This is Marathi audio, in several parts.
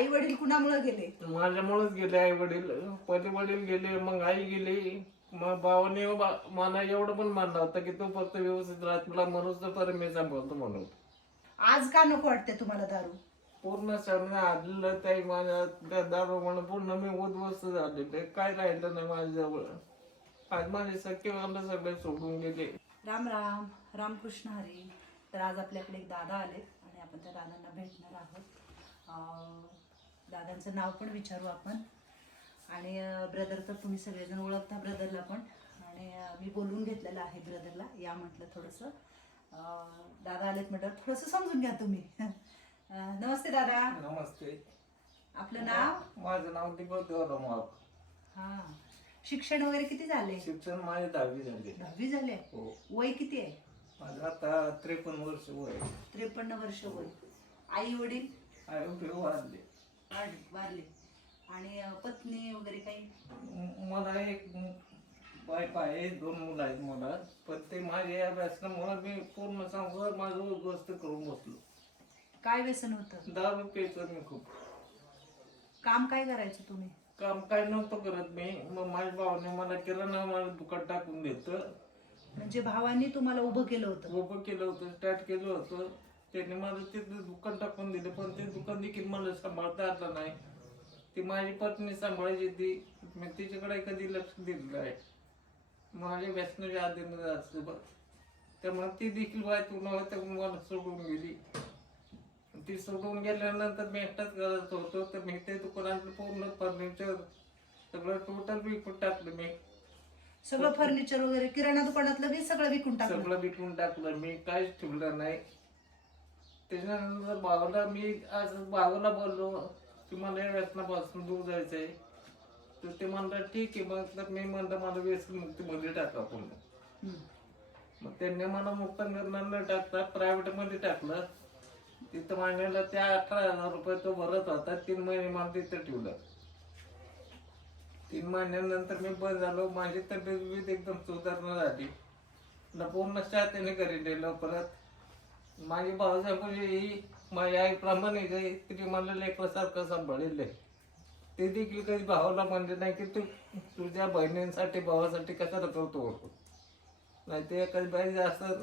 आई वडील कुणामुळे गेले? माझ्यामुळेच गेले आई वडील. पहिले वडील गेले, मग आई गेली. मग भावाने मला एवढं पण मानलं होतं की तू फक्त व्यवस्थित राह, तुला मनुष्य तर मी सांभाळतो म्हणून. आज का नको वाटते तुम्हाला दारू? पूर्ण सण आलेलं त्या माझ्या त्या दारू म्हणून पूर्ण मी उद्ध्वस्त झालेले. काय राहिलं नाही माझ्याजवळ. आज माझे सख्खे मला सगळे सोडून गेले. राम राम, रामकृष्ण हरी. तर आज आपल्याकडे एक दादा आले आणि आपण त्या दादांना भेटणार आहोत. दादांचं नाव पण विचारू आपण. आणि ब्रदर तर तुम्ही सगळेजण ओळखता ब्रदरला पण. आणि मी बोलून घेतलेलं आहे ब्रदरला, या म्हटलं थोडंसं. दादा आलेत म्हटलं थोडंसं समजून घ्या तुम्ही. नमस्ते दादा. नमस्ते. आपलं नाव? माझं नाव दीपक गौरव माप. हां. शिक्षण वगैरे किती झाले? शिक्षण माझे 10वी झाले. 10वी झाले. हो. वय किती आहे? माझं आता 53 वर्ष वय. 53 वर्ष वय. आई वडील? आई वडील वारले. वारले. आणि पत्नी वगैरे काही? मला एक बायको आहे, 2 मुलं आहेत मला. पण ते माझ्या या व्यसनामुळे मी पूर्ण संसार माझं उद्ध्वस्त करून बसलो. काय व्यसन होतं? दारू प्यायचो मी खूप. काम काय करायचं तुम्ही? काम काय नव्हतं करत मी. मग माझ्या भावाने मला किराणा मला दुकान टाकून देतं. म्हणजे भावांनी तुम्हाला उभं केलं होतं? उभं केलं होतं, स्टार्ट केलं होतं. त्याने मला ते दुकान टाकून दिलं, पण ते दुकान देखील मला सांभाळता आलं नाही. ती माझी पत्नी सांभाळायची ती, मी तिच्याकडे कधी लक्ष दिलं नाही. माझ्या व्यसनाच्या आधीन असतं. त्यामुळे ती देखील वाईट नव्हतं, मला सोडून गेली. ती सोडून गेल्यानंतर मी एकटाच करत होतो. तर मी ते दुकानातलं पूर्ण फर्निचर सगळं टोटल विकून टाकलं मी. सगळं फर्निचर वगैरे किराणा दुकानातलं बी सगळं विकून टाकलं? सगळं विकून टाकलं मी, काहीच ठेवलं नाही. त्याच्यानंतर भावाला मी आज भावाला बोललो की मला या व्यसनापासून दूर जायचंय. तर ते म्हणलं ठीक आहे. मग तर मी म्हणलं मला व्यसन मुक्तीमध्ये टाका पूर्ण. मग त्यांनी मला मुक्त निर्णय न टाकता प्रायव्हेटमध्ये टाकलं. तिथं महिन्याला त्या 18,000 रुपये तो भरत होता. 3 महिने मला तिथं ठेवलं. 3 महिन्यानंतर मी बंद झालो. माझी तब्येत एकदम सुधारणा झाली. पूर्ण त्याने घरी नेलं. परत माझी भाऊसाहेब ही माझ्या आईप्रमाणे काही तिने मला लेकरासारखं सांभाळलेलं आहे. ते देखील कधी भावाला म्हणले नाही की तू तुझ्या बहिणींसाठी भावासाठी कशाला करतो. नाही ते एखादी बाई असं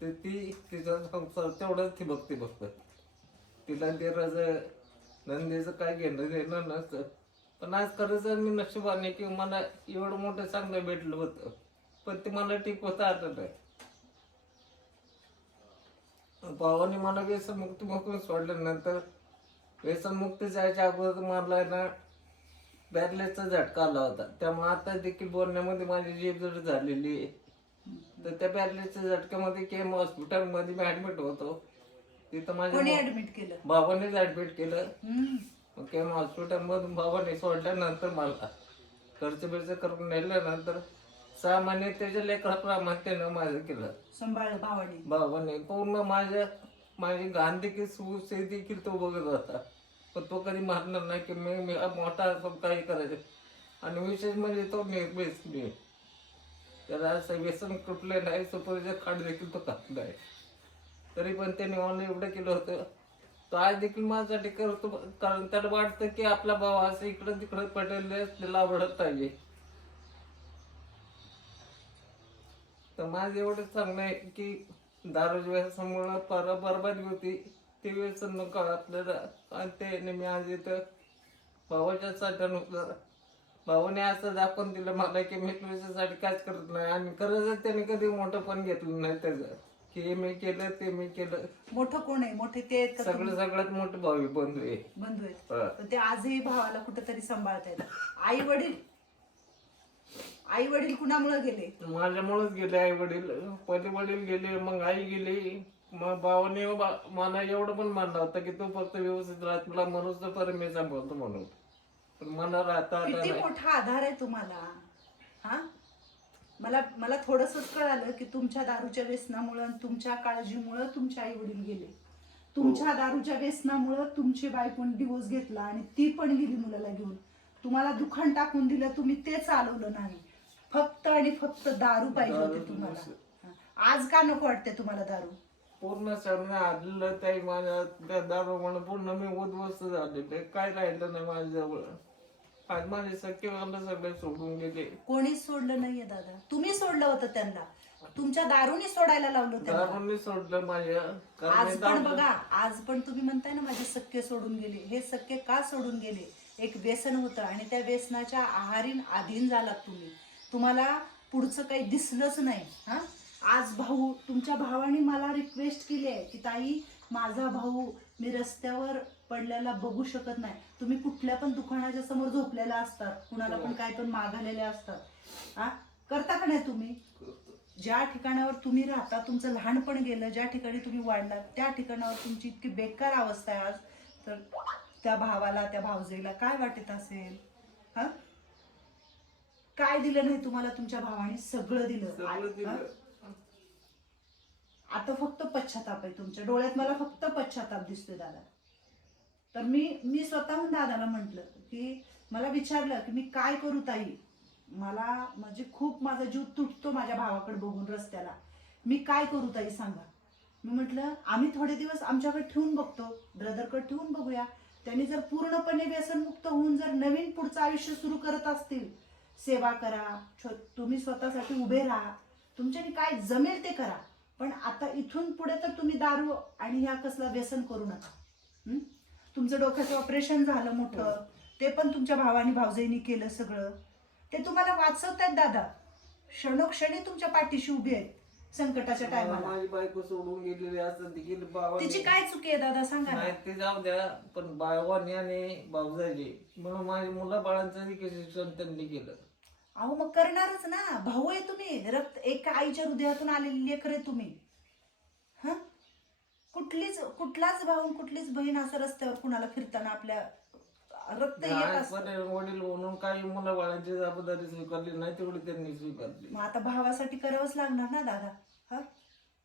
तर ती तिचा संसार तेवढंच ती बघते फक्त. तिला ते रज नंदीचं काय घेणं देणं नसतं. पण आज खरंच मी नशिबाने की मला एवढं मोठं चांगलं भेटलं होतं, पण ते मला टिकवता आलं नाही. भावाने मला व्यसनमुक्त मोकळून सोडल्यानंतर व्यसनमुक्त जायच्या अगोदर मला ना बॅरलेसचा झटका आला होता. त्यामुळे आता देखील बोलण्यामध्ये माझी जीभ जड झालेली आहे. तर त्या बॅरलेसच्या झटक्यामध्ये केम हॉस्पिटलमध्ये मी ऍडमिट होतो. तिथं माझ्या ऍडमिट केलं? भावानेच ऍडमिट केलं. मग केम हॉस्पिटलमधून भावाने सोडल्यानंतर मला खर्च बिर्च करून नेल्यानंतर 6 महिने त्याच्या लेकराप्रमाणे त्यानं माझं केलं. सांभाळलं भावाने पूर्ण माझी घाण देखील सुसे देखील तो बघत होता. पण तो कधी मारणार नाही की मी मोठा असं काही करायचं. आणि विशेष म्हणजे तो निर्व्यसनी. त्याला असं व्यसन कुठलं नाही. सुपारीचं खाड देखील तो खात नाही. तरी पण त्याने मला एवढं केलं होतं. तो आज देखील माझ्यासाठी करतो, कारण त्याला वाटतं की आपला भाव असं इकडं तिकडं पडलेलं त्याला आवडत पाहिजे. तर माझं एवढं सांगणं आहे की दारू व्यसनामुळं बरबादी होती. ते व्यसन नको आपल्याला. आणि ते मी आज इथं भावाच्या साठ्यानुसार भावाने असं दाखवून दिलं मला की मी तुझ्यासाठी काहीच करत नाही. आणि खरंच त्याने कधी मोठं पण घेतलं नाही त्याचं की हे मी केलं ते मी केलं. मोठं कोण आहे? मोठे ते सगळ्यात मोठं भाऊ बंधू आहे. बंधू आहेत. पण ते आजही भावाला कुठेतरी सांभाळतायत. आई वडील कुणामुळे गेले? माझ्यामुळेच गेले आई वडील. पहिले वडील गेले, मग आई गेली. मग भावाने मला एवढं पण मानलं होतं की तू फक्त व्यवस्थित राह, तुला मनुष्य तर मी सांभाळतो म्हणून. पण मला राहता आलं किती नाही. मोठा आधार आहे तुम्हाला. हा, मला थोडंसंच कळालं की तुमच्या दारूच्या व्यसनामुळं, तुमच्या काळजीमुळं तुमचे आई वडील गेले. तुमच्या दारूच्या व्यसनामुळं तुमची बायकोन डिवोर्स घेतला आणि ती पण गेली मुलाला घेऊन. तुम्हाला दुकान टाकून दिलं, तुम्ही ते चालवलं नाही. फक्त आणि फक्त दारू पाहिजे होती तुम्हाला. आज का नको वाटते तुम्हाला दारू? पूर्ण सगळं आदलं ताई माझ्या त्या दारूमुळे पूर्ण मी उद्ध्वस्त झालेले, काय राहिलं नाही माझ्याजवळ. आज माझे सख्खे मला सगळे सोडून गेले. कोणीच सोडलं नाहीये दादा, तुम्ही सोडलं होतं त्यांना, तुमच्या दारूनी सोडायला लावलं त्यांना. दारूने सोडलं माझ्या. कारण आज मी पण दारू- बघा, आज पण तुम्ही म्हणताय ना माझे सख्खे सोडून गेले. हे सख्खे का सोडून गेले? एक व्यसन होतं आणि त्या व्यसनाच्या अधीन झालात तुम्ही. तुम्हाला पुढचं काही दिसलंच नाही. हा, आज भाऊ, तुमच्या भावाने मला रिक्वेस्ट केली आहे की ताई, माझा भाऊ मी रस्त्यावर पडलेला बघू शकत नाही. तुम्ही कुठल्या पण दुकानाच्या समोर झोपलेला असतात, कुणाला पण काय पण मागालेले असतात. हा, करता का नाही तुम्ही? ज्या ठिकाणावर तुम्ही राहता, तुमचं लहानपण गेलं, ज्या ठिकाणी तुम्ही वाढलात, त्या ठिकाणावर तुमची इतकी बेकार अवस्था आहे आज, तर त्या भावाला, त्या भावजेला काय वाटत असेल? हा, काय दिलं नाही तुम्हाला तुमच्या भावाने? सगळं दिलं. सगळं दिलं. हा? आता फक्त पश्चाताप आहे तुमच्या डोळ्यात, मला फक्त पश्चाताप दिसतोय दादा. तर मी स्वतःहून दादाला म्हटलं की, मला विचारलं की मी काय करू ताई, मला म्हणजे खूप माझा जीव तुटतो माझ्या भावाकडे बघून रस्त्याला, मी काय करू ताई सांगा. मी म्हटलं आम्ही थोडे दिवस आमच्याकडे ठेवून बघतो, ब्रदरकडे ठेवून बघूया. त्यांनी जर पूर्णपणे व्यसनमुक्त होऊन जर नवीन पुढचं आयुष्य सुरू करत असतील, सेवा करा, तुम्ही स्वतःसाठी उभे राहा, तुमच्याने काय जमेल ते करा. पण आता इथून पुढे तर तुम्ही दारू आणि ह्या कसला व्यसन करू नका. तुमचं डोक्याचं ऑपरेशन झालं मोठं, ते पण तुमच्या भावानी भावजाईनी केलं सगळं. ते तुम्हाला वाचवतायत दादा, क्षणोक्षणी तुमच्या पाठीशी उभी आहेत संकटाच्या टायमाला. माझी बायको सोडून गेलेली असं देखील तिची काय चुकी आहे दादा सांगा ना. नाही ते जाऊ द्या, पण बाबांनी आणि भाऊजाजी म्हणून माझ्या मुला बाळांचं देखील शिक्षण त्यांनी केलं. अहो मग करणारच ना, भाऊ आहे तुम्ही, रक्त एका आईच्या हृदयातून आलेली लेकर आहे तुम्ही. हा, कुठलाच भाऊ, कुठलीच बहीण असं रस्त्यावर कुणाला फिरताना आपल्या रक्त येत असतं. वडील म्हणून काही मुलं बाळांची जबाबदारी स्वीकारली नाही, तेवढी त्यांनी स्वीकारली. मग आता भावासाठी करावंच लागणार ना दादा. हा,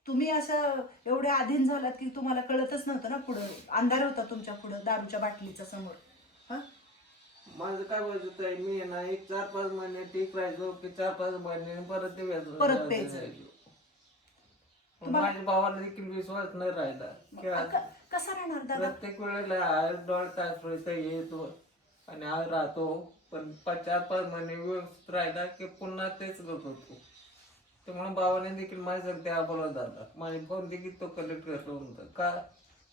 तुम्ही असं एवढे अधीन झालात की तुम्हाला कळतच नव्हतं ना, पुढं अंधार होता तुमच्या पुढं दारूच्या बाटलीच्या समोर. हा, माझं काय व्हायचं ताई, मी ना एक 4-5 महिने ठीक राहायचो की 4-5 महिने परत ते व्याज परत प्यायचं. माझ्या भावाला देखील विश्वास नाही राहिला की कसा राहणार दादा? प्रत्येक वेळेला आज 1.5 तास पर्यंत येतो आणि आज राहतो, पण 4-5 महिने व्यवस्थित राहिला की पुन्हा तेच करत होतो. त्यामुळे भावाने देखील माझ्या सगळ्या आबोला जातात. माझे फोन देखील तो कलेक्ट होता का,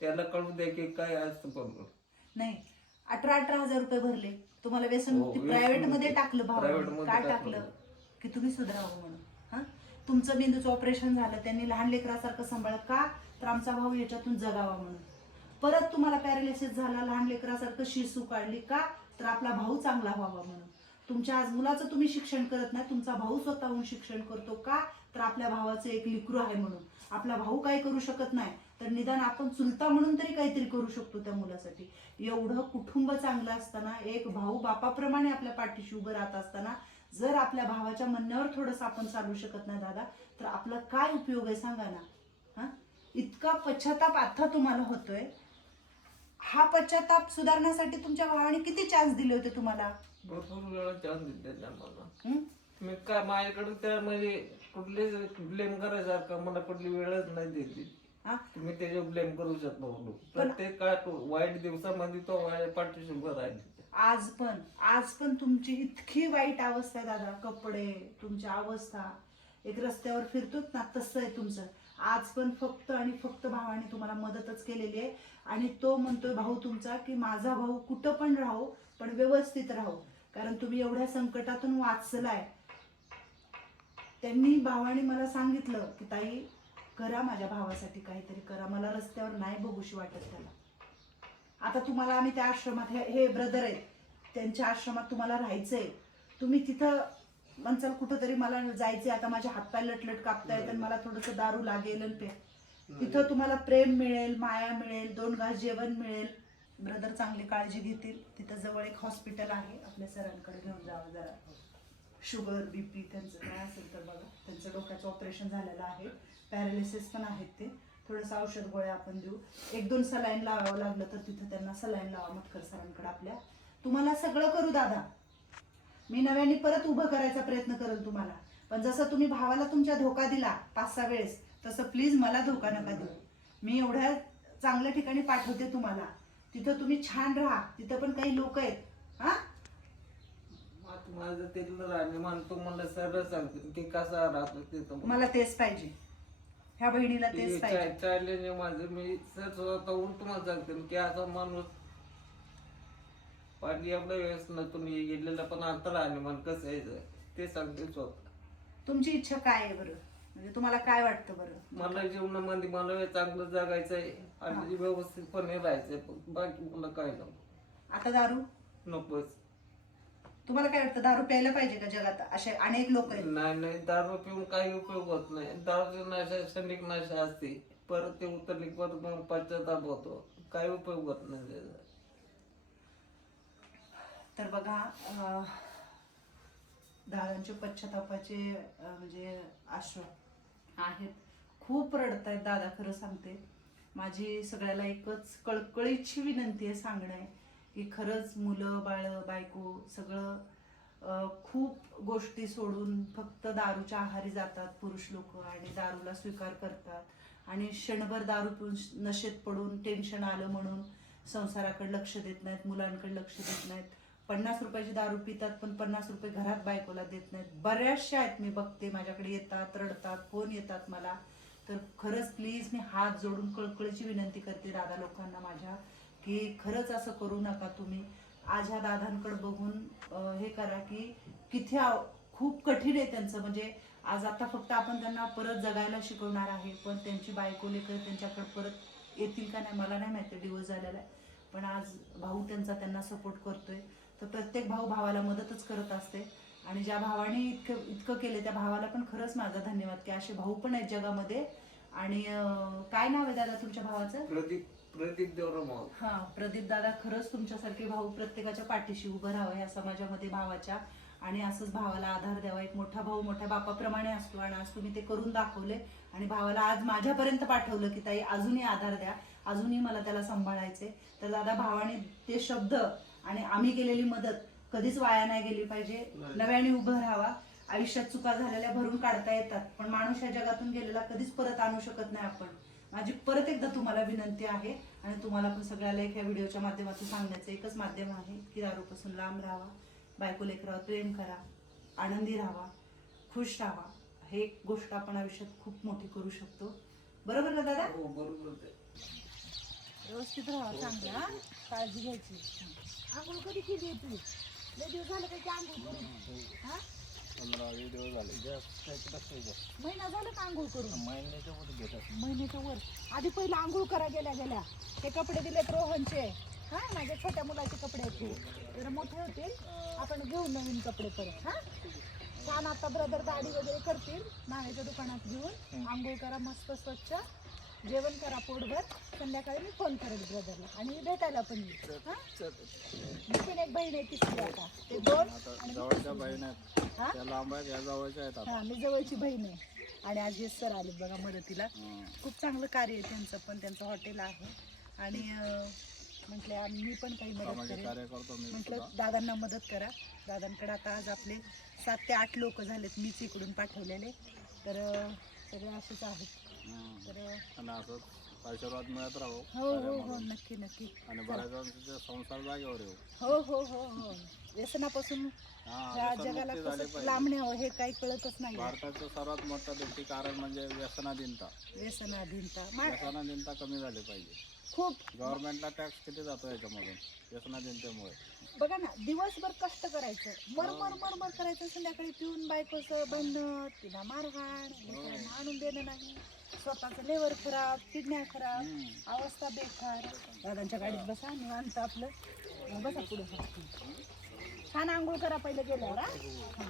त्याला कळू दे की काय असतं बरोबर. नाही, 18,000 रुपये भरले तुम्हाला व्यसन हो, प्रायव्हेट मध्ये टाकलं private भाऊ. मध्ये काय टाकलं. टाकलं की तुम्ही सुधारावं म्हणून. हा, तुमचं मेंदूचं ऑपरेशन झालं, त्यांनी लहान लेकरासारखं सांभाळलं का, तर आमचा भाऊ याच्यातून जगावा म्हणून. परत तुम्हाला पॅरालिसिस झाला, लहान लेकरासारखं शिसू काढली का, तर आपला भाऊ चांगला व्हावा म्हणून. तुमच्या आज मुलाचं तुम्ही शिक्षण करत नाही, तुमचा भाऊ स्वतःहून शिक्षण करतो का, तर आपल्या भावाचं एक लेकरू आहे म्हणून. आपला भाऊ काही करू शकत नाही, तर निदान आपण चुलता म्हणून तरी काहीतरी करू शकतो त्या मुलासाठी. एवढं कुटुंब चांगलं असताना, एक भाऊ बापाप्रमाणे आपल्या पाठीशी उभं राहत असताना, जर आपल्या भावाच्या म्हणण्यावर थोडंसं आपण चालू शकत नाही दादा, तर आपला काय उपयोग आहे सांगा ना. हा, इतका पश्चाताप आता तुम्हाला होतोय. हा पश्चाताप सुधारण्यासाठी तुमच्या भावाने किती चान्स दिले होते तुम्हाला? भरपूर वेळा चान्स दिले मला. मी काय माझ्याकडे त्या म्हणजे कुठलेच ब्लेम करायसारखं मला कुठली वेळच नाही दिली. तुम्ही त्याच्यावर ब्लेम करू शकतो. प्रत्येक वाईट दिवसामध्ये तो माझ्या पाठीशी उभं राहिला. आज पण तुमची इतकी वाईट अवस्था आहे दादा, कपडे, तुमची अवस्था, एक रस्त्यावर फिरतोच ना तसं आहे तुमचं. आज पण फक्त आणि फक्त भावाने तुम्हाला मदतच केलेली आहे. आणि तो म्हणतोय भाऊ तुमचा की माझा भाऊ कुठं पण राहो, पण व्यवस्थित राहो, कारण तुम्ही एवढ्या संकटातून वाचलाय. त्यांनी भावाने मला सांगितलं की ताई करा, माझ्या भावासाठी काहीतरी करा, मला रस्त्यावर नाही बघूशी वाटत त्याला. आता तुम्हाला आम्ही त्या आश्रमात, हे ब्रदर आहेत, त्यांच्या आश्रमात तुम्हाला राहायचंय. तुम्ही तिथं म्हणसाल कुठंतरी मला जायचंय, आता माझे हातपाय लटलट कापतायत आणि मला थोडंसं दारू लागेल आणि पे. तिथं तुम्हाला प्रेम मिळेल, माया मिळेल, 2 घास जेवण मिळेल. ब्रदर चांगली काळजी घेतील. तिथं जवळ एक हॉस्पिटल आहे, आपल्या सरांकडे घेऊन जावं जरा. शुगर, बीपी त्यांचं काय असेल तर बघा. त्यांचं डोक्याचं ऑपरेशन झालेलं आहे, पॅरालिसिस पण आहेत ते. थोडंसं औषध गोळ्या आपण देऊ. 1-2 सलाईन लावावं लागलं तर तिथं त्यांना सलाईन लावा मतकर सरांकडे आपल्या. तुम्हाला सगळं करू दादा, मी नव्याने परत उभं करायचा प्रयत्न करेल तुम्हाला. पण जसं तुम्ही भावाला तुमच्या धोका दिला 5-6 वेळेस, तसं प्लीज मला धोका नका देऊ. मी एवढ्या चांगल्या ठिकाणी पाठवते तुम्हाला, तिथं तुम्ही छान राहा, तिथं पण काही लोक आहेत हा. आता माझं तिथलं राहणीमान तुम्हाला सरळ सांगते की कसा राहतो तिथं. मला तेच पाहिजे, ह्या बहिणीला तेच पाहिजे. चॅलेंज माझं, मी सर स्वतःहून तुम्हाला सांगते की असा माणूस पाणी एवढ्या वेळेस न तुम्ही गेलेलं, पण आता राहणीमान कसं आहे ते सांगते स्वतः. तुमची इच्छा काय आहे बरं, म्हणजे तुम्हाला काय वाटतं बरं? मला जीवनामध्ये मला हे चांगलं जगायचं आहे आणि व्यवस्थितपणे राहायचंय, बाकी मला काय नको. आता दारू नकोच. तुम्हाला काय वाटतं, दारू प्यायला पाहिजे का? जगात असे अनेक लोक आहेत. नाही, दारू पिऊन काही उपयोग होत नाही. दारूची नशा क्षणिक नशा असते, परत ते उतरली परत मग पश्चाताप होतो, काही उपयोग होत नाही त्याचा. तर बघा दादांचे पश्चातापाचे म्हणजे अश्रू आहेत, खूप रडतायत दादा. खरं सांगते, माझी सगळ्याला एकच कळकळीची विनंती आहे, सांगणं आहे की खरंच मुलं बाळ बायको सगळं खूप गोष्टी सोडून फक्त दारूच्या आहारी जातात पुरुष लोक, आणि दारूला स्वीकार करतात आणि क्षणभर दारू पिऊन नशेत पडून टेन्शन आलं म्हणून संसाराकडे लक्ष देत नाहीत, मुलांकडे लक्ष देत नाहीत. 50 रुपयाची दारू पितात पण 50 रुपये घरात बायकोला देत नाहीत. बऱ्याचशा आहेत, मी बघते, माझ्याकडे येतात, रडतात, फोन येतात मला. तर खरंच प्लीज मी हात जोडून कळकळीची विनंती करते दादा लोकांना माझ्या, की खरंच असं करू नका तुम्ही. आज ह्या दादांकडे बघून हे करा की किती खूप कठीण आहे त्यांचं. म्हणजे आज आता फक्त आपण त्यांना परत जगायला शिकवणार आहे, पण त्यांची बायको लेकर त्यांच्याकडे परत येतील का नाही मला नाही माहिती, डिवोर्स झालेला आहे. पण आज भाऊ त्यांना सपोर्ट करतोय. तर प्रत्येक भाऊ भावाला मदतच करत असते, आणि ज्या भावाने इतकं केलं त्या भावाला पण खरंच माझा धन्यवाद, की असे भाऊ पण आहेत जगामध्ये. आणि काय नाव आहे दादा तुमच्या भावाचं? प्रदीप देवराम. हा, प्रदीप दादा, खरंच तुमच्यासारखे भाऊ प्रत्येकाच्या पाठीशी उभं राहावं या समाजामध्ये भावाच्या, आणि असंच भावाला आधार द्यावा. एक मोठा भाऊ मोठ्या बापाप्रमाणे असतो, आणि आज तुम्ही ते करून दाखवले, आणि भावाला आज माझ्यापर्यंत पाठवलं की ताई अजूनही आधार द्या, अजूनही मला त्याला सांभाळायचे. तर दादा, भावाने ते शब्द आणि आम्ही केलेली मदत कधीच वाया नाही गेली पाहिजे. नव्याने उभं राहावा. आयुष्यात चुका झालेल्या भरून काढता येतात, पण माणूस या जगातून गेलेला कधीच परत आणू शकत नाही आपण. माझी परत एकदा तुम्हाला विनंती आहे, आणि तुम्हाला पण सगळ्याला एक या व्हिडिओच्या माध्यमातून सांगण्याचं एकच माध्यम आहे की दारूपासून लांब राहावा, बायको लेकरावर प्रेम करा, आनंदी राहावा, खुश राहावा. हे एक गोष्ट आपण आयुष्यात खूप मोठी करू शकतो. बरोबर ना दादा? हो, बरोबर. व्यवस्थित राहा, चांगला काळजी घ्यायची. आंघोळ कधी केली तू? लय दिवस झालं काही आंघोळ करून? हा, 15-20 दिवस झाले. महिना झालं का आंघोळ करून? महिन्याच्या वर घेतात. महिन्याच्या वर. आधी पहिला आंघोळ करा गेल्या हे कपडे दिले रोहनचे, हा, माझ्या छोट्या मुलाचे कपडे आहेत, जरा मोठे होतील आपण घेऊन नवीन कपडे परत. हा, छान. आता ब्रदर दाढी वगैरे करतील, नाण्याच्या दुकानात घेऊन आंघोळ करा मस्त स्वच्छ, जेवण करा पोटभर. संध्याकाळी मी फोन करेल ब्रदरला, आणि भेटायला पण येईल. हा, मी पण एक बहीण आहे तिसरी, आता ते 2. जवळच्या बहीण आहेत, हा, त्या लांब आहेत, या जवळच्या आहेत. हा, मी जवळची बहीण आहे. आणि आज हे सर आले बघा मदतीला. खूप चांगलं कार्य आहे त्यांचं पण, त्यांचं हॉटेल आहे. आणि म्हटलं मी पण काही मदत करेन, कार्य करतो मी. म्हटलं दादांना मदत करा. दादांकडे आता आज आपले 7 ते 8 लोक झालेत, मीच इकडून पाठवलेले. तर सगळे असेच आहेत. तर आणि असंच आशीर्वाद मिळत राहू. हो हो हो, नक्की नक्की. आणि बऱ्याच जणांचे संसार जागेवर येऊ. हो हो हो हो, व्यसनापासून ह्या जगाला कसं लांब न्यावं हे काही कळतच नाही. भारताचं सर्वात मोठं देखील कारण म्हणजे व्यसनाधीनता. व्यसनाधीनता कमी झाली पाहिजे. खूप. गव्हर्नमेंटला टॅक्स किती जातो याच्यामधून व्यसनाधीनतेमुळे. बघा ना, दिवसभर कष्ट करायचं, मरमर मरमर करायचं, संध्याकाळी पिऊन बायकोचं भांडण, तिला मारहाण, आणून देणं नाही, स्वतःचं लेवर खराब, किडन्या खराब, अवस्था बेकार. दादांच्या गाडीत बसा, निवांत आपलं बसा पुढे. छान आंघोळ करा पहिले गेल्यावर. हा.